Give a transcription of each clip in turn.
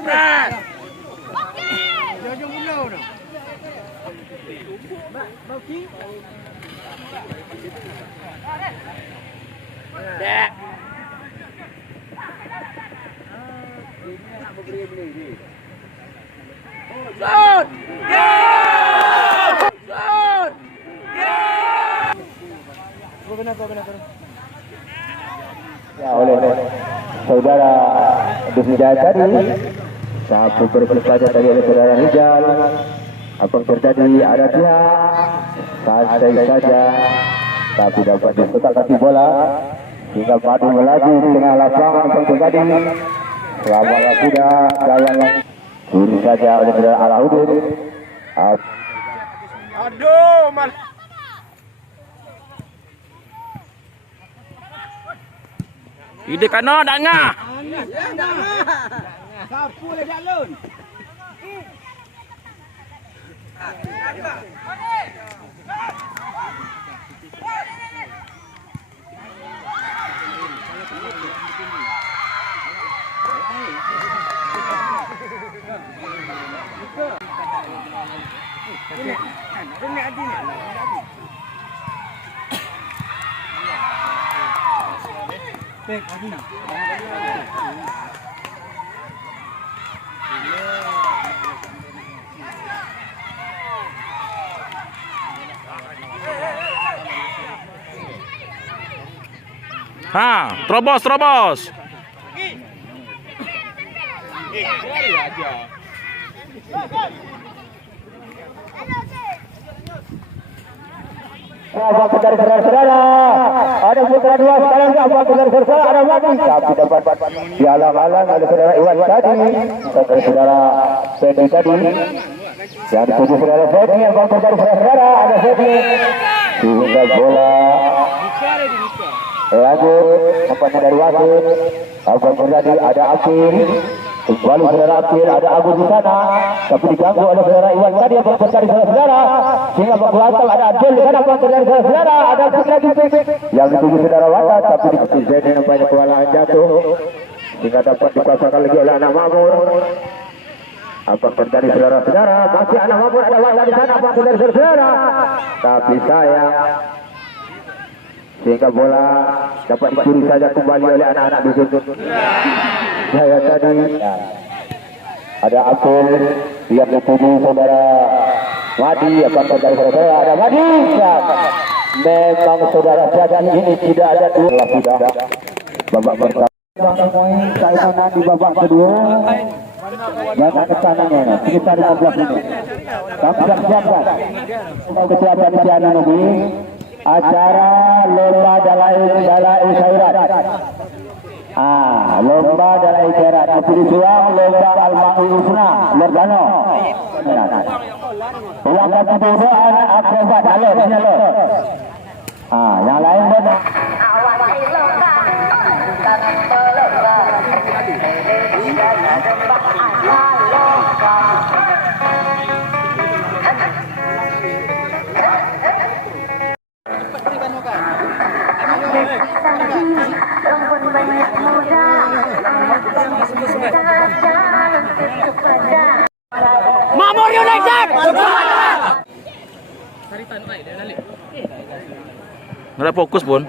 Berat. Shoot! Ya, oleh saudara Bismillah tadi satu berpelukan tadi oleh saudara Rizal. Apa yang terjadi ada pihak santai saja tapi dapat diputar kaki bola hingga padu melaju di tengah lapangan yang terjadi selama sudah jalan kiri saja oleh saudara Alauddin. Aduh, man. Ide kana dak ngah. Sapu le jalun. Ha, terobos. Apa dari saudara-saudara? Ada putra dua sekarang apa dari saudara ada lagi tapi dapat dihalang-halang oleh saudara Iwan tadi, saudara Fedi tadi. Yang dituju saudara Fedi yang dari saudara ada Fedi. Sehingga bola lanjut nampaknya dari wasit. Apa terjadi ada Akil. Kembali saudara Akil, ada Agus di sana, tapi diganggu oleh saudara Iwan tadi yang berpesan saudara. Sehingga berkuasa ada Abdul di sana, dari saudara ada Akil lagi yang dituju saudara Wata, tapi di Zaini nampaknya kewalahan jatuh sehingga dapat dikuasakan lagi oleh anak Mamur. Apa terjadi saudara-saudara? Masih anak Mamur ada Wata di sana, apa terjadi saudara? Tapi sayang sehingga bola dapat dicuri saja kembali oleh anak-anak dusun. Saya tadi ada Abdul yang dituju saudara Madi, apa saudara saudara ada Madi. Memang saudara jadi ini tidak ada dua sudah babak pertama. Saya di babak kedua. Jangan kesananya sekitar 15 menit. Kami siapkan kesiapan di sana nanti. Acara lomba dalai khairat. Lomba dalai khairat. Tapi disuang lomba al-ma'ul husna Lordano. Ulangan kedua anak akrobat. Halo, sini halo. Yang lain benar. Makmur United. Nggak fokus pun.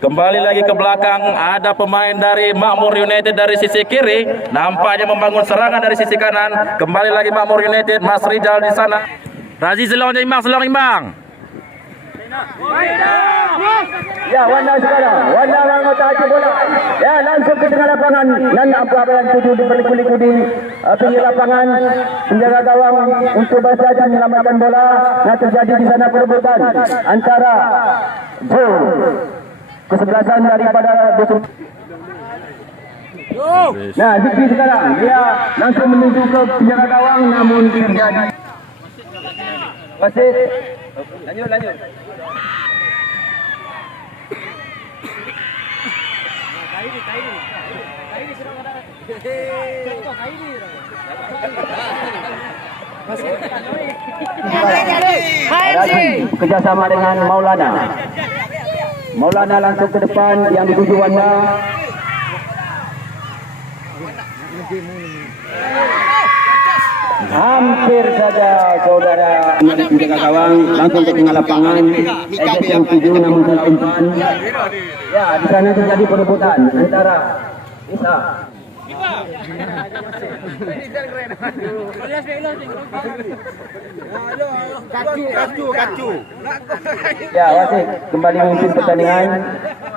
Kembali lagi ke belakang, ada pemain dari Makmur United dari sisi kiri, nampaknya membangun serangan dari sisi kanan. Kembali lagi Makmur United, Mas Rizal di sana. Razi selong imbang. Ya, Wanda sekarang. Wanda mengotak hati bola. Ya, langsung ke tengah lapangan. Dan apa yang tuju berliku-liku di pinggir lapangan. Penjaga gawang untuk bersaja menyelamatkan bola. Nah, terjadi di sana perebutan antara Joe kesebelasan daripada dusun. Nah, Zikri sekarang dia langsung menuju ke penjaga gawang, namun terjadi wasit. Lanjut. Kerjasama dengan Maulana langsung ke depan yang dituju Wanda. Hampir saja saudara menjaga gawang langsung ke tengah lapangan. Edes yang 7 namun salah umpan. Ya, di sana terjadi perebutan antara Isa. Kacu. Ya, wasit kembali memimpin pertandingan.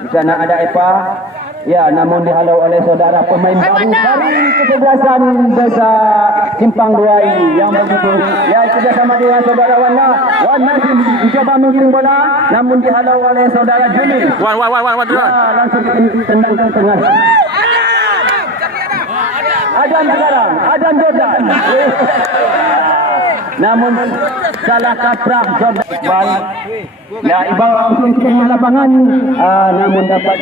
Di sana ada Epa. Ya, namun dihalau oleh saudara pemain baru dari kesebelasan desa Simpang 2 ini yang begitu. Ya, kerjasama dengan saudara Wan masih mencoba mengirim bola, namun dihalau oleh saudara Juni. Wan. Ya, langsung ditendang ke tengah. Adam sekarang, Adam Jordan. Namun salah kaprah Jordan. Ya, ibarat langsung ke tengah lapangan, namun dapat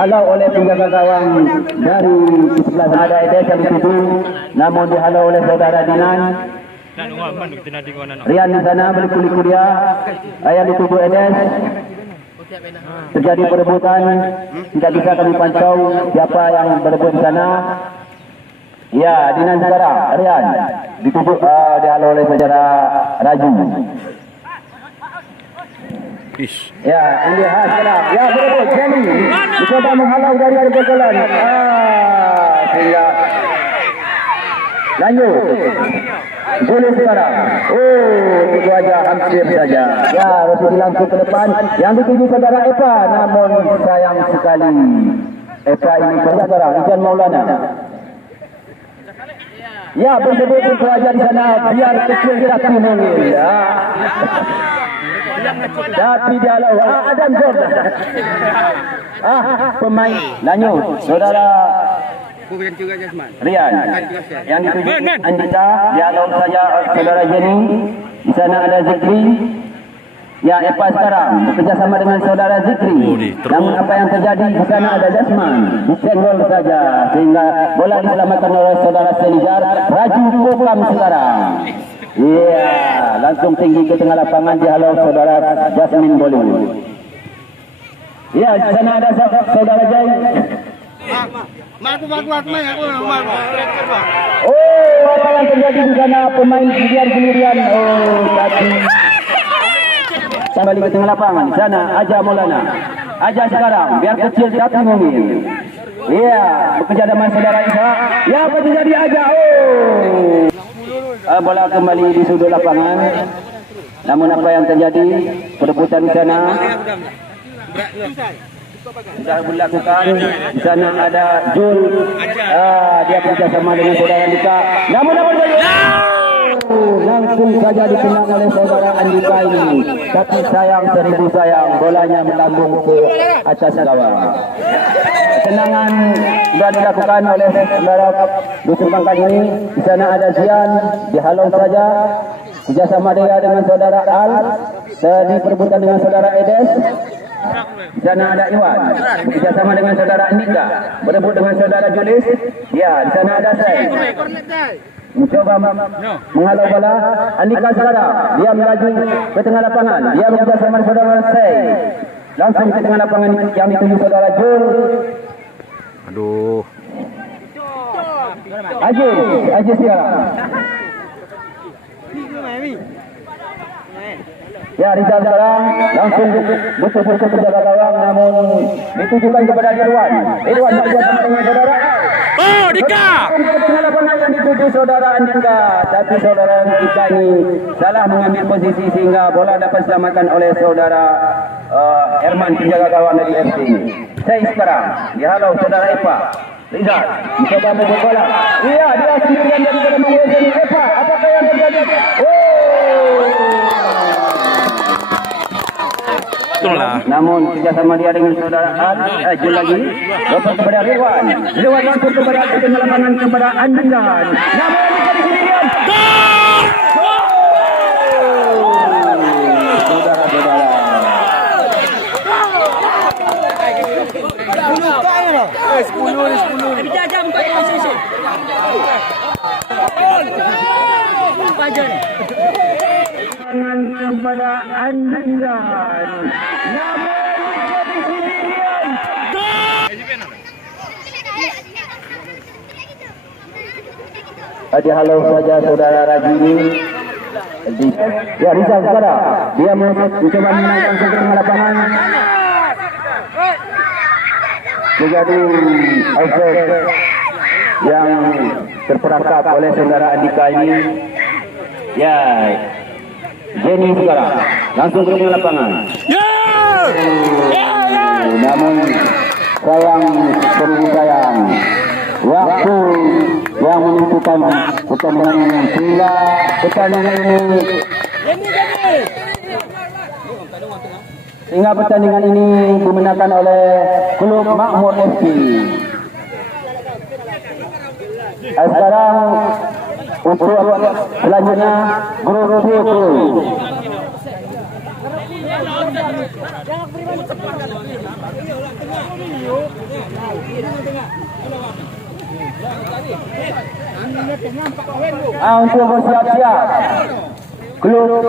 halau oleh penjaga gawang dari sebelah ada Edes yang dituju, namun dihalau oleh saudara Dinan. Rian di sana berkulit dia, yang dituju Edes. Terjadi perebutan, tidak bisa kami pantau siapa yang berebut di sana. Ya, Dinan sekarang, Rian dituju, dihalau oleh saudara Raju. Ya, ini sekarang. Ya, berebut Jenny mencoba menghalau dari kegagalan. Sehingga lanjut. Boleh sekarang. Itu aja hampir saja. Ya, Rosidi langsung ke depan. Yang dituju saudara Eva, namun sayang sekali. Eva ini sekarang Ijan Maulana. Ya, bersebut pelajar di sana biar kecil tapi mungil. Ya. Tapi dia lalu Adam Jordan. Pemain lanjut saudara Rian yang dituju Andika, dia lalu saja saudara Jenny. Di sana ada Zikri. Ya, Epa sekarang bekerjasama dengan saudara Zikri. Namun apa yang terjadi di sana ada Jasman disenggol saja sehingga bola diselamatkan oleh saudara Selijar. Raju Kokam sekarang. Iya, langsung tinggi ke tengah lapangan dihalau saudara Jasmine Bollywood. Iya, di sana ada saudara Jai. Apa yang terjadi di sana pemain giliran. Tapi kembali ke tengah lapangan. Di sana Aja Maulana. Aja sekarang biar kecil tapi mungil. Iya, bekerja dengan saudara Isa. Ya, apa terjadi Aja? Bola kembali di sudut lapangan. Namun apa yang terjadi? Perebutan di sana sudah dilakukan. Di sana ada Jul. Dia bekerjasama dengan saudara Andika. Namun langsung saja dikenang oleh saudara Andika ini. Tapi sayang, seribu sayang, bolanya melambung ke atas gawang. Tenangan sudah dilakukan oleh saudara Dusun Pangkang ini. Di sana ada Zian, dihalau saja. Kerjasama dia dengan saudara Al. Di perebutan dengan saudara Edes. Di sana ada Iwan, kerjasama dengan saudara Andika. Berebut dengan saudara Julis. Ya, di sana ada Sai. Mencoba menghalau bola. Andika sekarang dia melaju ke tengah lapangan. Dia bekerjasama dengan saudara Sai. Langsung ke tengah lapangan yang dituju saudara Jul. Aduh. Aji sekarang. Ya, Rizal sekarang langsung betul-betul ke penjaga gawang, namun ditujukan kepada Irwan. Irwan bekerjasama dengan saudara. Dika. Ke tengah lapangan yang dituju saudara Andika, tapi saudara Andika ini salah mengambil posisi sehingga bola dapat diselamatkan oleh saudara Herman penjaga gawang dari FC. Saya sekarang dihalau saudara Epa. Rizal mencoba membuat bola. Iya, dia sendirian daripada menguasai Epa. Apakah yang terjadi? Namun kerjasama dia dengan saudara Al, Jul lagi. Lepas kepada Ridwan. Ridwan langsung kepada tengah lapangan kepada Andika. Namun Andika di sendirian. Saudara-saudara. Tangan kepada Andika. Namun jadi sendirian. Dihalau saja saudara Rajini. Ya, Rizal sekarang dia mencoba menangkan sentral lapangan. Menjadi offside yang terperangkap oleh saudara Andika ini. Ya, Jenny sekarang langsung ke lapangan. Namun sayang, waktu yang menentukan pertandingan ini, sehingga pertandingan ini dimenangkan oleh klub Makmur FC. Sekarang untuk selanjutnya grup C. Untuk bersiap-siap klub